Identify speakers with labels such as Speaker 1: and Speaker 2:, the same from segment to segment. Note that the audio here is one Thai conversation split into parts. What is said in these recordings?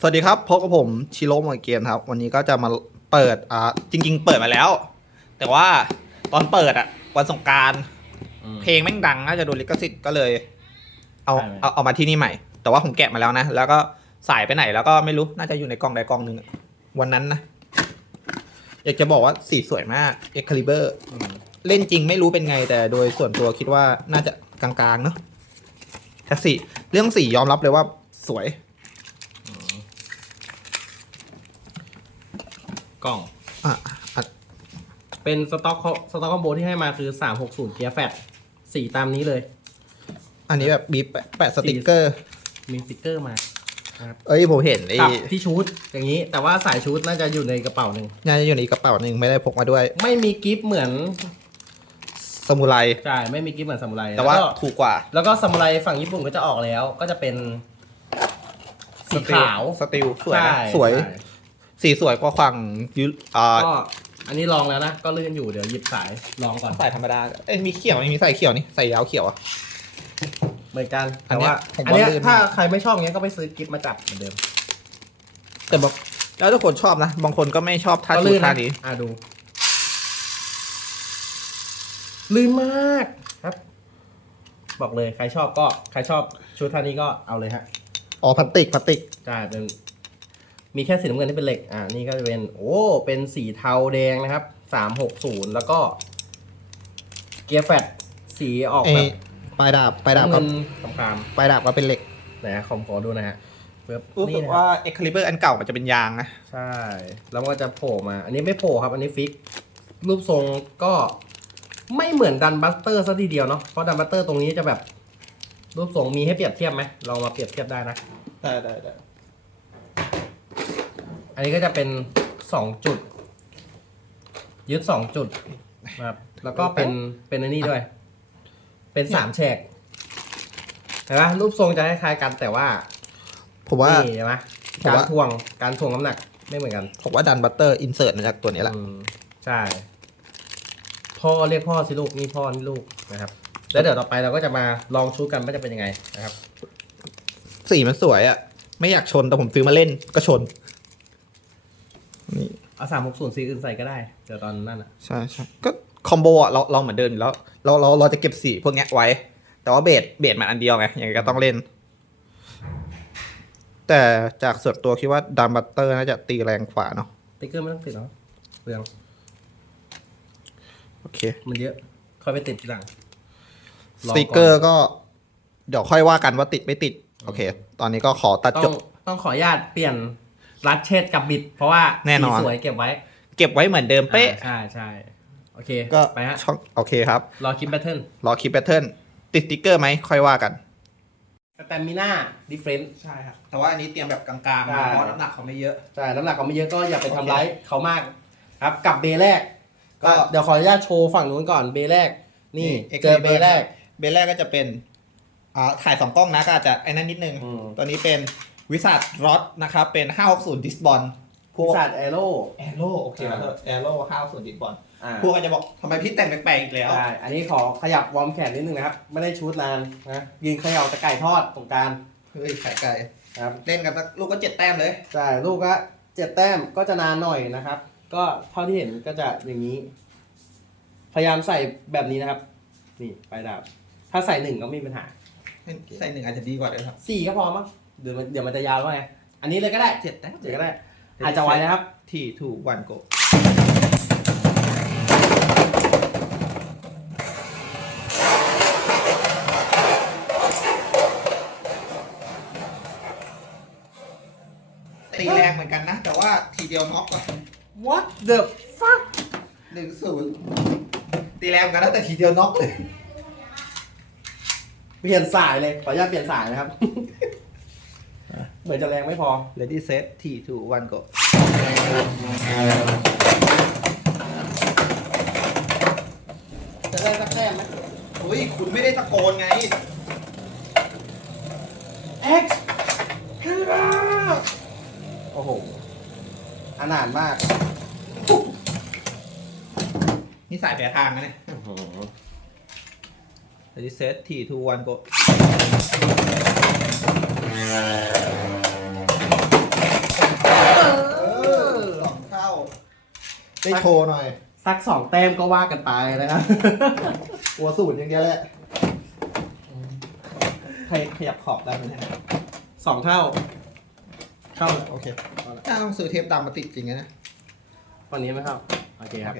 Speaker 1: สวัสดีครับพบกับผมชิโร่มวยเกมครับ วันนี้ก็จะมาเปิดอ่าจริง ๆ เปิดมาแล้ว แต่ว่าตอนเปิดอะวันสงกรารเพลงแม่งดังน่าจะโดนลิขสิทธิ์ก็เลย เอา
Speaker 2: ใช่ไหม
Speaker 1: เอาเอามาที่นี่ใหม่ แต่ว่าผมแกะมาแล้วนะ แล้วก็สายไปไหนแล้วก็ไม่รู้น่าจะอยู่ในกล่องใดกล่องหนึ่งอะวันนั้นนะอยากจะบอกว่าสีสวยมากเอ็กคาลิเบอร์เล่นจริงไม่รู้เป็นไง แต่โดยส่วนตัวคิดว่าน่าจะกลางๆเนาะแท็กซี่เรื่องสียอมรับเลยว่าสวย
Speaker 2: กล่อง
Speaker 1: อะอะ
Speaker 2: เป็นสต็อกสต็อกคอมโบที่ให้มาคือ 360 เกียร์แฟตสีตามนี้เลย
Speaker 1: อันนี้แบบบีบแปะแปะสติกเกอร์
Speaker 2: มีสติกเกอร์มา
Speaker 1: เอ้ยผมเห็นไอ้
Speaker 2: กับที่ชูดอย่างนี้ แต่ว่าสายชูดน่าจะอยู่ในกระเป๋าหนึ่ง
Speaker 1: น่าจะอยู่ในกระเป๋าหนึ่งไม่ได้พกมาด้วย
Speaker 2: ไม่มีกิฟต์เหมือน
Speaker 1: สมุไร
Speaker 2: ใช่ไม่มีกิฟต์เหมือนซามูไร
Speaker 1: แต่ว่า
Speaker 2: ล้ก็
Speaker 1: ถูกกว่า
Speaker 2: แล้วก็ซามูไรฝั่งญี่ปุ่นก็จะออกแล้ว ก็จะเป็นสีขาว
Speaker 1: สติลสวยนะ
Speaker 2: ใช่
Speaker 1: สวย
Speaker 2: ใช่
Speaker 1: สีสวยกว่าฝั่งยุอ่า
Speaker 2: ก็อันนี้ลองแล้วนะ ก็ลื่นอยู่เดี๋ยวหยิบสายลองก่อน
Speaker 1: ใส่ธรรมดา เอ้ยมีเขียวนี่มีใส่เขียวนี่ใส่ยาวเขียวอะ
Speaker 2: เหมือนกัน
Speaker 1: อัน
Speaker 2: แต่
Speaker 1: เนี้ย
Speaker 2: ว่า
Speaker 1: ผมว่า
Speaker 2: อันเนี้ย
Speaker 1: ลื่น
Speaker 2: ถ้าใครไม่ชอบเงี้ยก็ไปซื้อกิฟต์มาจับเหมือนเดิม
Speaker 1: แต่บอกแล้วทุกคนชอบนะ บางคนก็ไม่ชอบท่า
Speaker 2: ก็
Speaker 1: ชู
Speaker 2: ลื่น
Speaker 1: ท่า
Speaker 2: นะ
Speaker 1: นี้
Speaker 2: อะดู ลื่นมากครับ บอกเลยใครชอบก็ ใครชอบชุดท่านี้ก็เอาเลยฮะ
Speaker 1: อ๋อพลาสติกพลาสติก
Speaker 2: ใช่เป็น มีแค่สีน้ำเงินที่เป็นเหล็ก อ่า นี่ก็จะเป็น โอ้ เป็นสีเทาแดงนะครับ สามหกศูนย์แล้วก็ เกียร์แฟตสีออก
Speaker 1: เอ้
Speaker 2: แบ
Speaker 1: ย
Speaker 2: บ
Speaker 1: ปลายดาบปลายดาบ
Speaker 2: น้ำ
Speaker 1: ก็
Speaker 2: เงินคาม
Speaker 1: ปลายดาบก็เป็นเหล็ก
Speaker 2: ๆไหนฮะขอขอดูนะฮะเว็บ
Speaker 1: รู้สึ
Speaker 2: นี่
Speaker 1: ก
Speaker 2: นะ
Speaker 1: ว่าเอ็กคาลิเบอร์อันเก่ามันจะเป็นยางนะ
Speaker 2: ใช่ แล้วมันก็จะโผล่มา อันนี้ไม่โผล่ครับ อันนี้ฟิก รูปทรงก็ไม่เหมือนดันบัสเตอร์ซะทีเดียวเนาะ เพราะดันบัสเตอร์ตรงนี้จะแบบ รูปทรงมีให้เปรียบเทียบไหมลองมาเปรียบเทียบได้นะ
Speaker 1: ได้ได้ได้
Speaker 2: อันนี้ก็จะเป็นสองจุด ยึดสองจุดนะครับ แล้วก็เป็นเป็นอันนี้ด้วย เป็นสามแฉกเห็นไหมรูปทรงจะคล้ายๆกันแต่ว่า
Speaker 1: ผมว่า
Speaker 2: นี่เห็นไหม
Speaker 1: ผม
Speaker 2: การ
Speaker 1: ว่า
Speaker 2: ทวงการทวงน้ำหนักไม่เหมือนกัน
Speaker 1: ผมว่าดันบัตเตอร์อินเสิร์ตมาจากตัวนี้แหละ
Speaker 2: อืมใช่ พ่อเรียกพ่อสิลูกนี่พ่อนี่ลูกนะครับ แล้วเดี๋ยวต่อไปเราก็จะมาลองชูกันว่าจะเป็นยังไงนะครับ
Speaker 1: สีมันสวยอะ ไม่อยากชนแต่ผมซื้อมาเล่นก็ชน นี่
Speaker 2: เอาสามหกศูนย์สีอื่นใส่ก็ได้เดี๋ยวตอนนั้นอะ
Speaker 1: ใช่ใช่ก็คอมโบอะเราเราเหมือนเดิมอยู่แล้ว เราเราเราจะเก็บสีพวกเนี้ยไว้ แต่ว่าเบสเบสมันอันเดียวไงยังไงก็ต้องเล่น แต่จากส่วนตัวคิดว่าดัมบัตเตอร์น่าจะตีแรงกว่าเนาะ
Speaker 2: ติ๊กเกอร์ไม่ต้องติดเนาะเปลือง
Speaker 1: โอเค
Speaker 2: มันเยอะค่อยไปติดทีหลัง
Speaker 1: สติกเกอร์ก็ เดี๋ยวค่อยว่ากันว่าติดไม่ติด โอเค ตอนนี้ก็ขอตัด
Speaker 2: ต้
Speaker 1: จ
Speaker 2: อง
Speaker 1: บ
Speaker 2: ต้องขออนุญาตเปลี่ยน รัดเชดกับบิด เพราะว่า
Speaker 1: แน่นอน
Speaker 2: สีสวยเก็บไว้
Speaker 1: เก็บไว้เหมือนเดิมเป๊ะ
Speaker 2: อ่าใช่ใช่โอเค
Speaker 1: ก็
Speaker 2: ไปฮะ
Speaker 1: ช่องโอเคครับ
Speaker 2: รอคลิปแพทเทิร์น
Speaker 1: รอคลิปแพทเทิร์นติดสติกเกอร์ไหมค่อยว่ากัน
Speaker 2: สแตมิน่าดิเฟรนซ์
Speaker 1: ใช่ครับ แต่ว่าอันนี้เตรียมแบบกลางๆ
Speaker 2: ใช่
Speaker 1: นะเพราะน้ำหนักเขาไม่เยอะ
Speaker 2: ใช่น้ำหนักเขาไม่เยอะก็อย่าไป
Speaker 1: โอเค
Speaker 2: ทำร้ายเขามากครับกับเบย์แรกก็
Speaker 1: ก็
Speaker 2: เดี๋ยวขออนุญาตโชว์ฝั่งนู้นก่อนเบย์แรก นี่
Speaker 1: นี่
Speaker 2: เจอเบย์แรก
Speaker 1: เบสแรกก็จะเป็นอ่าถ่ายสองกล้องนะก็อาจจะไอ้นั่นนิดนึง
Speaker 2: อืม
Speaker 1: ตัวนี้เป็น วิสัทรอดนะครับ เป็น560ดิสบอลพ
Speaker 2: พิ
Speaker 1: วก
Speaker 2: ซาดแอโร่
Speaker 1: แอโร่โอเค
Speaker 2: อ่า
Speaker 1: ขอโทษแอโร่560ดิสบอล
Speaker 2: อ่า
Speaker 1: พวกก็จะบอกทำไมพี่แต่งแปลกๆอีกแล้ว
Speaker 2: ใช่อันนี้ขอขยับวอร์มแขนนิดนึงนะครับ ไม่ได้ชูดนานนะยืนเขย่าตะไก่ทอดตรงกลาง
Speaker 1: เฮ้ยขายไก่
Speaker 2: นะครับ
Speaker 1: เล่นกันสักลูกก็เจ็ดแต้มเลย
Speaker 2: ใช่ลูกก็เจ็ดแต้มก็จะนานหน่อยนะครับ ก็เท่าที่เห็นก็จะอย่างนี้ พยายามใส่แบบนี้นะครับ นี่ปลายดาบ ถ้าใส่หนึ่งก็ไม่มีปัญหา
Speaker 1: ใส่หนึ่งอาจจะดีกว่าเลยครับ
Speaker 2: สี่ก็พอมั้ง เดี๋ยวมันเดี๋ยวมันจะยาวแล้วไง อันนี้เลยก็ได้
Speaker 1: เจ็ดแต้ม
Speaker 2: เดี๋ยวก็ได้ อาจจะไวนะครับ
Speaker 1: ที่ถูกวันโกตีแรงเหมือนกันนะ แต่ว่าทีเดียวน็อกอะ
Speaker 2: What the fuck
Speaker 1: หนึ่งศูนย์ตีแรงเหมือนกันนะแต่ทีเดียวน็อกเลย
Speaker 2: เปลี่ยนสายเลย ขออนุญาตเปลี่ยนสายนะครับ เหมือนจะแรงไม่พอ
Speaker 1: Ready set ที่ถูกวันโก
Speaker 2: จะได้สักแต้มไหม
Speaker 1: เฮ้ยคุณไม่ได้ตะโกนไง
Speaker 2: X คือโอ้โหอนาถมาก
Speaker 1: นี่สายแปรทางนะเนี่ย Ready set ที่ถูก สองเท่าได้โชว์หน่อย
Speaker 2: สักสองแต้มก็ว่ากันไปนะครับ
Speaker 1: หัวสูตรอย่างเดียวแหละใครขยับขอบได้ไหมเส
Speaker 2: องเท่า เข้า
Speaker 1: โอเคเถ้าต้องซื้อเทปดำมาติดจริงนะ
Speaker 2: วันนี้ไหมครับ โอเคครับ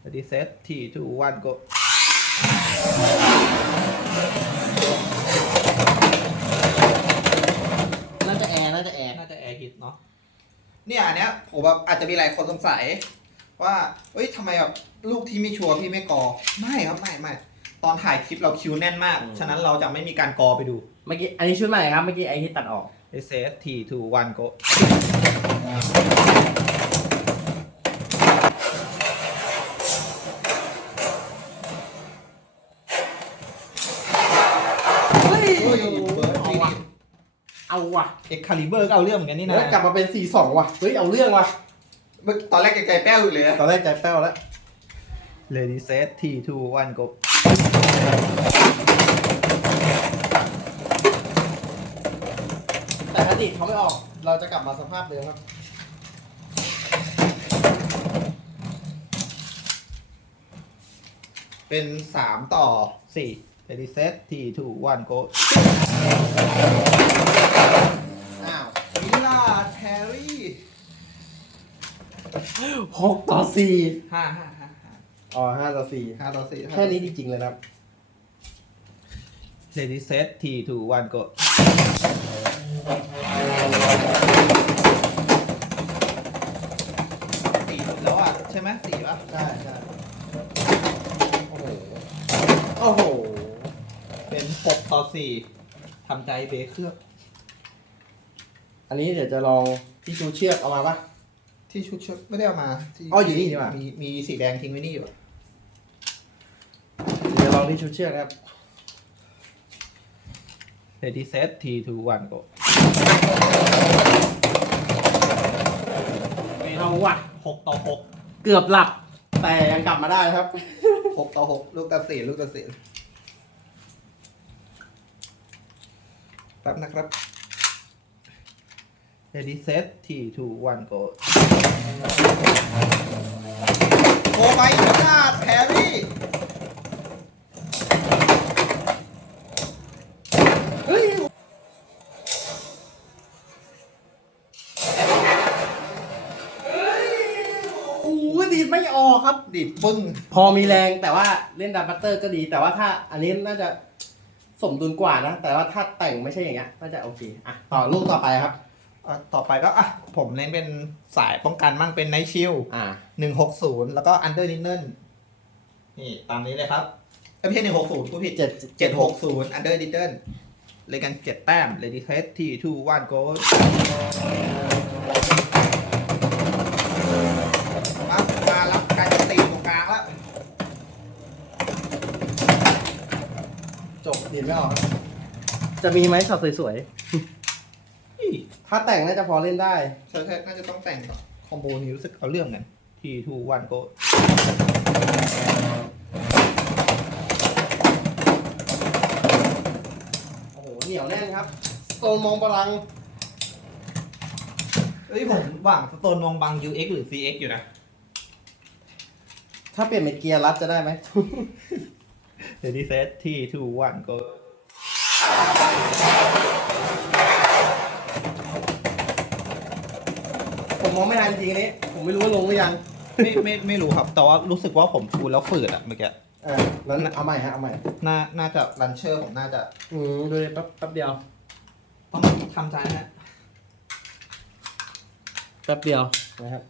Speaker 1: โอดีเซตทีทูวั
Speaker 2: น
Speaker 1: ก็ เนาะเนี่ยอันเนี้ยผมแบบอาจจะมีหลายคนสงสัย ว่าเอ้ยทำไมแบบลูกที่ไม่ชัวร์พี่ไม่กอไม่ครับไม่ไม่ตอนถ่ายคลิปเราคิวแน่นมาก
Speaker 2: อืม
Speaker 1: ฉะนั้นเราจะไม่มีการกอไปดู
Speaker 2: เมื่อกี้อันนี้ชุดใหม่ครับเมื่อกี้ไอที่ตัดออก
Speaker 1: ready set three two one go
Speaker 2: เฮ้ย
Speaker 1: เฮ้ยเบิร์ด
Speaker 2: เอา
Speaker 1: ฟิ
Speaker 2: ว่ะ
Speaker 1: นิช
Speaker 2: เอา ว่ะ
Speaker 1: เอ็กคาลิเบอร์ก็เอาเรื่องเหมือนกันนี่
Speaker 2: เฮ้ย
Speaker 1: นะ
Speaker 2: กลับมาเป็นสี่สองว่ะ เฮ้ย เอาเรื่องว่ะ
Speaker 1: เมื่อตอนแรกใจแป้วอยู่เลยนะ
Speaker 2: ตอนแรกใจแป้วแล้ว
Speaker 1: ready set three two one go
Speaker 2: แต่ถ้าดิดเขาไม่ออก เราจะกลับมาสภาพเดิมครับ
Speaker 1: เป็นสามต่อสี่ ready set three two one go
Speaker 2: อ้าว
Speaker 1: วิลล่าแฮร์รี่
Speaker 2: หกต่อ สี่
Speaker 1: ห้าห้าห้าห้า
Speaker 2: อ๋อห้าต่อสี่
Speaker 1: ห้าต่อสี่
Speaker 2: แค่นี้จริงๆเลยนะครับ
Speaker 1: ready set three two one go สี่หมดแล้วอะ ใช่ไหมสี่ป่ะ
Speaker 2: ใช่ใช่โอ้โหโอ้โห
Speaker 1: เป็นหกต่อสี่ทำใจเบรกเครื่อง
Speaker 2: อันนี้เดี๋ยวจะลองที่ชูเชือกเอามาปะ
Speaker 1: ที่ชุดเชือกไม่ได้เอามาที่
Speaker 2: อ๋ออยู่นี่นี่หว่ามี
Speaker 1: มีมีสีแดงทิ้งไว้นี่อยู่
Speaker 2: เดี๋ยวลองที่ชูเชือกนะครับ
Speaker 1: ready set three two one go
Speaker 2: ไม่เอาว่ะ
Speaker 1: หกต่อหก
Speaker 2: เกือบหลับ แต่ยังกลับมาได้ครับ
Speaker 1: หกต่อหกลูกตัดสินลูกตัดสินแป๊บนะครับ ready set three two one go โอ้ไปพิฆาตแพรรี่
Speaker 2: เฮ้ย โอ้โหดีดไม่ออกครับ
Speaker 1: ดิบปึ้ง
Speaker 2: พอมีแรงแต่ว่าเล่นดับบัตเตอร์ก็ดี แต่ว่าถ้าอันนี้น่าจะสมดุลกว่านะ แต่ว่าถ้าแต่งไม่ใช่อย่างเงี้ยน่าจะโอเค อะ ต่อลูกต่อไปครับ
Speaker 1: อะ ต่อไปก็อะผมเน้นเป็นสายป้องกันมั่งเป็นไนชิล
Speaker 2: อ่า
Speaker 1: หนึ่งหกศูนย์แล้วก็อันเดอร์ลินเนนี่ตามนี้เลยครับเอ้ยไม่ใช่หนึ่งหกศูนย์ผู้ผิด
Speaker 2: เจ็ด
Speaker 1: เจ็ดหกศูนย์อันเดอร์ลินเนเลยกันเจ็ดแต้มเลดี้เทสที่ทูวันโกลมามารับการตีตรงกลางแล้ว
Speaker 2: จบดีดไม่ออกครับจะมีไหมช็อตสวย
Speaker 1: อี้
Speaker 2: ๆ ถ้าแต่งน่าจะพอเล่นได้
Speaker 1: เธอน่าจะต้องแต่งกับคอมโบนี้รู้สึกเอาเรื่องกันทีทูวันโก
Speaker 2: โอ้โห เหนียวแน่นครับโซนมองพลัง
Speaker 1: เอ้ยผมหวังสโตนมองบัง UX หรือ CX อยู่นะ
Speaker 2: ถ้าเปลี่ยนเป็นเกียร์รัดจะได้ไหม
Speaker 1: Ready set ที่ทูวันโก
Speaker 2: มมองไม่ทันจริงๆอันนี้ ผมไม่รู้ว่าลงหรือยัง
Speaker 1: ไม่ไม่ไม่รู้ครับ แต่ว่ารู้สึกว่าผมฟูลแล้วฝืดอะเมื่อกี้
Speaker 2: เออแล้วเอาใหม่ฮะเอาใหม่
Speaker 1: น่าน่าจะรันเชอร์ผมน่าจะ
Speaker 2: อืมดูดิแป๊บแป๊บเดียว
Speaker 1: ต้องทำใจนะฮะ
Speaker 2: แป๊บเดียว นะครับ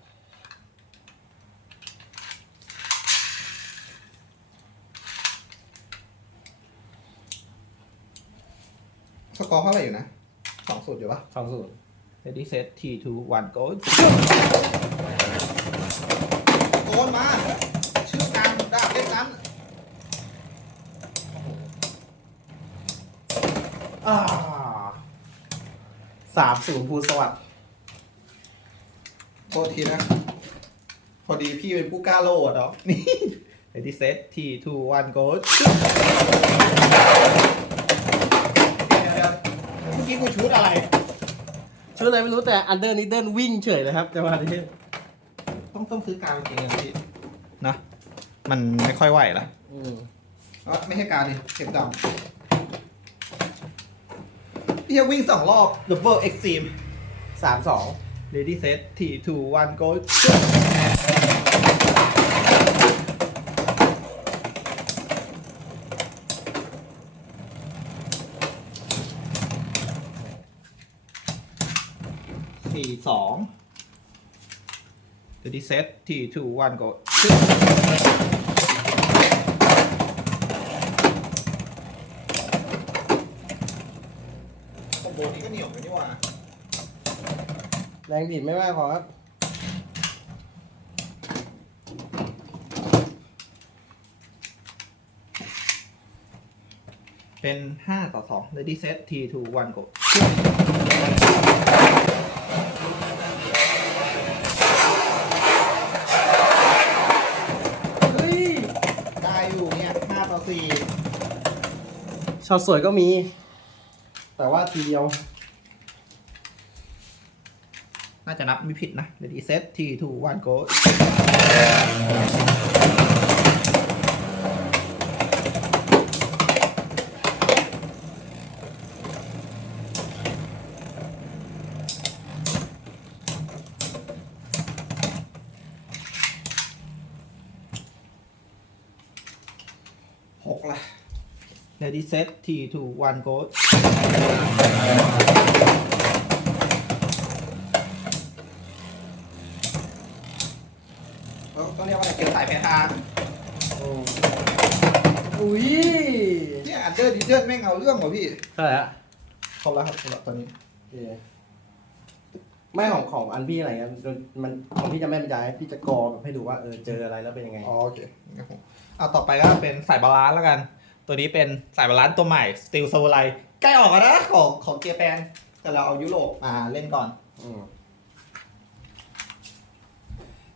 Speaker 1: สกอร์เท่าไหร่อยู่นะสองสุดอยู่ปะ
Speaker 2: สองศูนย์
Speaker 1: Ready set ที่ทูวันโกโกนมา ชื่อกลางดาบเล่นนั้น
Speaker 2: อ่าสามศูนย์ภูสวัสดิ์
Speaker 1: โทษทีนะ พอดีพี่เป็นผู้กล้าโลดเนาะนี่ Ready set ที่ทูวันโกเดี๋ยวๆเมื่อกี้กูชุดอะไร
Speaker 2: ชุดอะไรไม่รู้แต่อันเดอร์นิดเดิลวิ่งเฉยเลยครับจังหวะนี้
Speaker 1: ต้องต้องซื้อกาวจริงๆนะพี่นะ มันไม่ค่อยไหวละ
Speaker 2: อืม
Speaker 1: เอ้าไม่ใช่กาวดิเข็มดำเฮียวิ่งสองรอบ Double Extreme
Speaker 2: สามสอง
Speaker 1: Ready Set 3 2 1 Go สี่สอง Ready Set 3 2 1 Go คอมโบนี้ก็เหนียวไปนี่หว่า
Speaker 2: แรงดีดไม่มากพอครับ
Speaker 1: เป็นห้าต่อสอง Ready Set 3 2 1 Go
Speaker 2: เฮ้ย
Speaker 1: ได้อยู่เนี่ยห้าต่อสี่
Speaker 2: ช็อตสวยก็มี แต่ว่าทีเดียว
Speaker 1: น่าจะนับไม่ผิดนะเดี๋ยวดีเซตทีทูวันโก Ready Set 3 2 1 Go ต้องเรียกว่าอะไรเกี่ยวสายแพ้ทาง
Speaker 2: อุ้ย
Speaker 1: เนี่ยอันเดอร์ดิเจนแม่งเอาเรื่องว่ะพี่
Speaker 2: เท่าไหร่อะ
Speaker 1: เขาแล้วครับเขาแล้วตอนนี้
Speaker 2: โอเคไม่ของของอันพี่อะไรเงี้ยมันของพี่จะไม่บรรยายพี่จะกรอแบบให้ดูว่าเออเจออะไรแล้วเป็นยังไง
Speaker 1: อ๋อโอเคครับผมเอาต่อไปก็เป็นสายบาลานซ์แล้วกัน ตัวนี้เป็นสายบาลานซ์ตัวใหม่ Steel s o l i ใกล้ออกแล้วนะของของเกียร์แปนแต่เราเอายุโรปมาเล่นก่อน
Speaker 2: อืม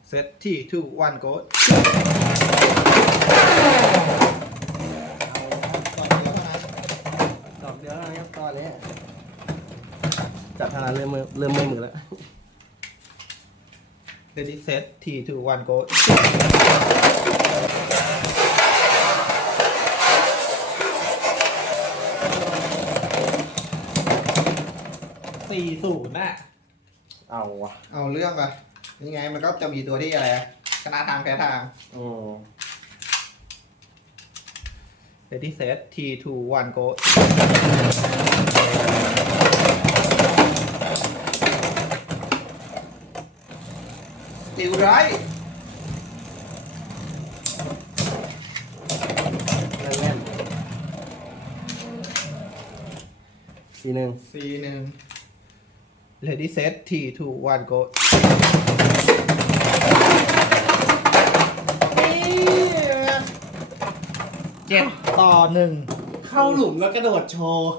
Speaker 1: เซตที่ two one go
Speaker 2: ดอกเดียวเท่านั้นครับตอนนี้จับทางนั้นเริ่มมือเริ่มเมื่อยมือแล้ว
Speaker 1: Ready set T two one go สี่ศูนย์น่ะ
Speaker 2: เอาวะ
Speaker 1: เอาเรื่องอะยังไงมันก็จะมีตัวที่อะไรอะชนะทางแพ้ทาง
Speaker 2: อืม
Speaker 1: Ready set T two one go ติวไร
Speaker 2: แน่นแน่นทีหนึ่ง
Speaker 1: ซีหนึ่ง Ready set T two one go เจ็ดต่อหนึ่ง
Speaker 2: เข้าหลุมแล้วกระโดดโชว์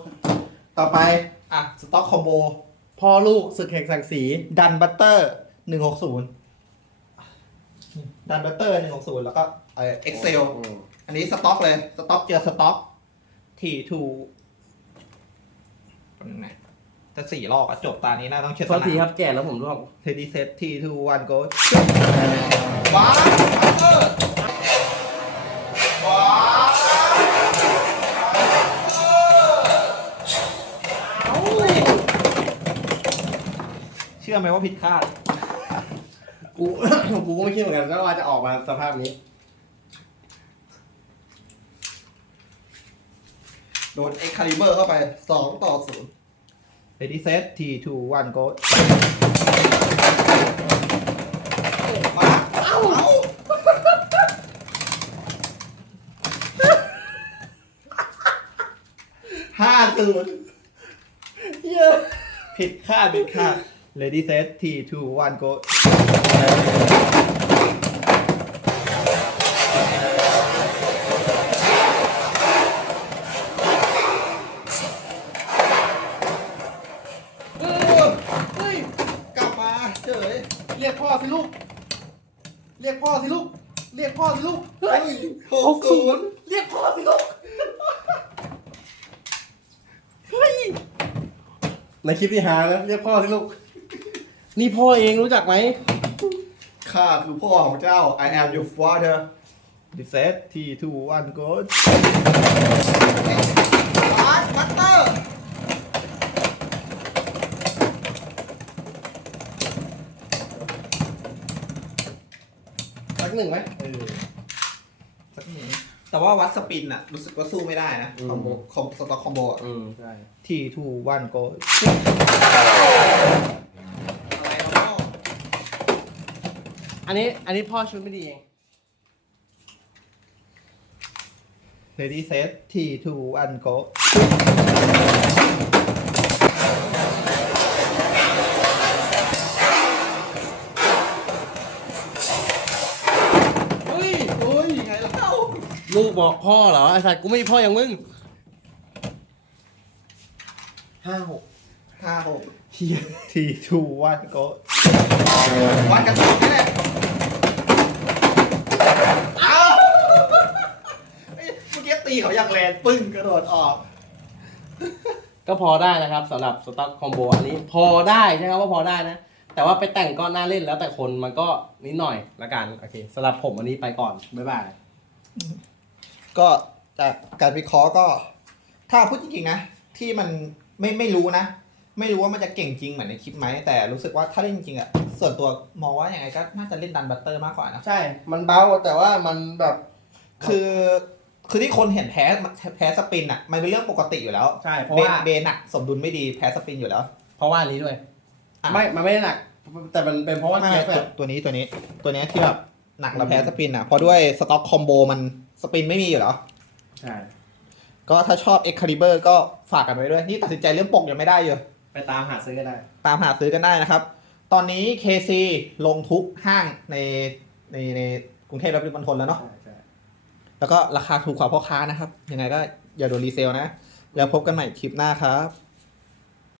Speaker 2: ต่อไป
Speaker 1: อะ สต็อกคอมโบ
Speaker 2: พอลูกศึกแห่งสังสี
Speaker 1: ดันบัตเตอร์หนึ่งหกศูนย์ดันบัตเตอร์หนึ่งหกศูนย์แล้วก็เออ็กเซล
Speaker 2: อืม
Speaker 1: อันนี้สต็อกเลย สต็อกเจอสต็อกทีทูนะ ถ้าสี่รอบอะจบตานี้น่าต้องเช็ด
Speaker 2: โทษทีครับแก่แล้วผมร่วง
Speaker 1: เทดีเซตทีทูวันโกว้าวบัตเตอร์ว้าวเชื่อไหมว่าผิดคาด
Speaker 2: กู กูก็ไม่คิดเหมือนกันว่าจะออกมาสภาพนี้
Speaker 1: โดนเอ็กคาลิเบอร์เข้าไปสองต่อศูนย์ Ready set T two one go มาเอ้าเอาห้าศูนย์
Speaker 2: เยอะ
Speaker 1: ผิดคาดผิดคาด Ready set T two one go เออเฮ้ย กลับมาเฉย
Speaker 2: เรียกพ่อสิลูก เรียกพ่อสิลูก เรียกพ่อสิลูก
Speaker 1: เฮ้ยหกศูนย์
Speaker 2: เรียกพ่อสิลูก เฮ้ย ในคลิปที่หานะเรียกพ่อสิลูก นี่พ่อเองรู้จักไหม
Speaker 3: ข้าคือพ่อของเจ้า I am your father
Speaker 1: ดิเซตทีทูวันโกด
Speaker 3: อาร์ตบัตเตอร์
Speaker 2: หนึ่งไหม
Speaker 1: เออสักหนึ่งแต่ว่าวัดสปินอะรู้สึกว่าสู้ไม่ได้นะ
Speaker 2: อืม
Speaker 1: คอมโบคอมสต็อกคอมโบอะ
Speaker 2: อืมใช่
Speaker 1: ทีทูวันโกด
Speaker 3: อะไรนะพ่อ
Speaker 2: อันนี้ อันนี้พ่อชุดไม่ดีเอง
Speaker 1: เลดี้เซตทีทูวันโกด
Speaker 2: เฮ้ย
Speaker 3: โอ้ยยังไงเล่า
Speaker 2: ลูกบอกพ่อเหรอไอ้สัตว์กูไม่มีพ่ออย่างมึงห้าหก
Speaker 3: ห้าหก
Speaker 1: ทีทูวันโกด
Speaker 3: วัดกันสองนี่แหละเอ้าเอ้ยเมื่อกี้ตีเขาอย่างแรงปึ้งกระโดดออก
Speaker 2: ก็พอได้นะครับสำหรับสต็อกคอมโบอันนี้พอได้ใช่ครับว่าพอได้นะ แต่ว่าไปแต่งก็น่าเล่นแล้วแต่คนมันก็นิดหน่อยละกัน โอเคสำหรับผมวันนี้ไปก่อน บ๊ายบาย
Speaker 1: ก็จากการวิเคราะห์ก็ ถ้าพูดจริงๆนะ ที่มันไม่ไม่รู้นะ ไม่รู้ว่ามันจะเก่งจริงเหมือนในคลิปไหมแต่รู้สึกว่าถ้าเล่นจริงๆอะส่วนตัวมองว่าอย่างไงก็น่าจะเล่นดันบัตเตอร์มากกว่านะ
Speaker 2: ใช่ มันเบาแต่ว่ามันแบบ
Speaker 1: คือคือที่คนเห็นแพ้แพ้สปินอะมันเป็นเรื่องปกติอยู่แล้ว
Speaker 2: ใช่เพราะ
Speaker 1: เบ
Speaker 2: ว่า
Speaker 1: เบหนักสมดุลไม่ดีแพ้สปินอยู่แล้ว
Speaker 2: เพราะว่าอันนี้ด้วย
Speaker 1: อะ
Speaker 2: ไม่ มันไม่ได้หนัก แต่มันเป็นเพราะว่า
Speaker 1: ไม่
Speaker 2: เทียบแบ
Speaker 1: ตัว
Speaker 2: บ
Speaker 1: ตัวนี้ตัวนี้ ตัวนี้ที่แบบ หนักแล้ว
Speaker 2: อืม
Speaker 1: แพ้สปินอะเพราะด้วยสต็อกคอมโบมันสปินไม่มีอยู่แล้ว
Speaker 2: ใช่
Speaker 1: ก็ถ้าชอบ e x c a l i b u r ก็ฝากกันไว้ด้วย นี่ตัดสินใจเรื่องปกยังไม่ได้อยู่
Speaker 2: ไปตามหาซื้อก็ได้
Speaker 1: ตามหาซื้อกันได้นะครับ ตอนนี้ KC ลงทุกห้างในในในกรุงเทพและปริมณฑลแล้วเนาะ
Speaker 2: ใช่ใช่
Speaker 1: แล้วก็ราคาถูกกว่าพ่อค้านะครับ ยังไงก็อย่าโดนรีเซลนะ แล้วพบกันใหม่คลิปหน้าครับ